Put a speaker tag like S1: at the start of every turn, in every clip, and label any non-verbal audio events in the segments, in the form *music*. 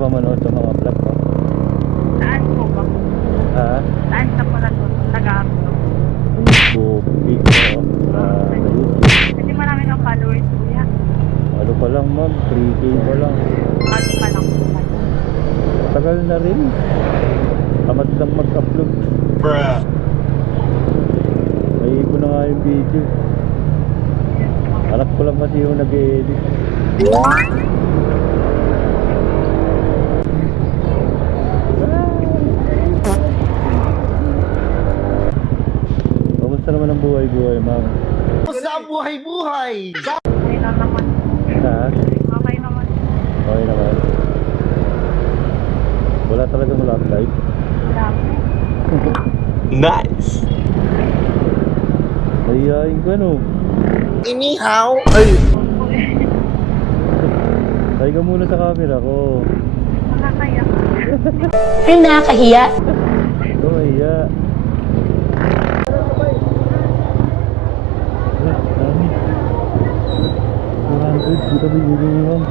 S1: ba manood ng mga vlog mo?
S2: Saan po ba?
S1: Ha?
S2: Saan ka pala doon? Nag-upload?
S1: Facebook, Pico, uh, ah, YouTube.
S2: Kasi marami ng followers po yan.
S1: Ano pa lang ma'am? 3K pa lang.
S2: Ano pa lang po?
S1: Tagal na rin. Tamad lang mag-upload. Bruh. Naiibo na nga yung video. Anak ko lang kasi yung nag-edit. What? Buhay-buhay, ma'am?
S3: Sa buhay-buhay! Okay
S2: na naman.
S1: Ha?
S2: Okay naman.
S1: Okay naman. Wala talagang love life.
S2: Grabe.
S4: Nice!
S1: Mahihain ka, no?
S3: Inihaw! Ay!
S1: Tayo ka muna sa camera ko.
S2: Nakakaya.
S1: *laughs*
S5: Ay, nakakahiya. Ito,
S1: 200, dito niyo, ma'am.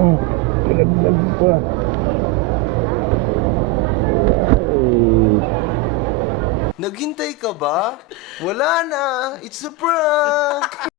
S1: Oh, pinaglag. Ay.
S3: Naghintay ka ba? Wala na! It's a prank! *laughs*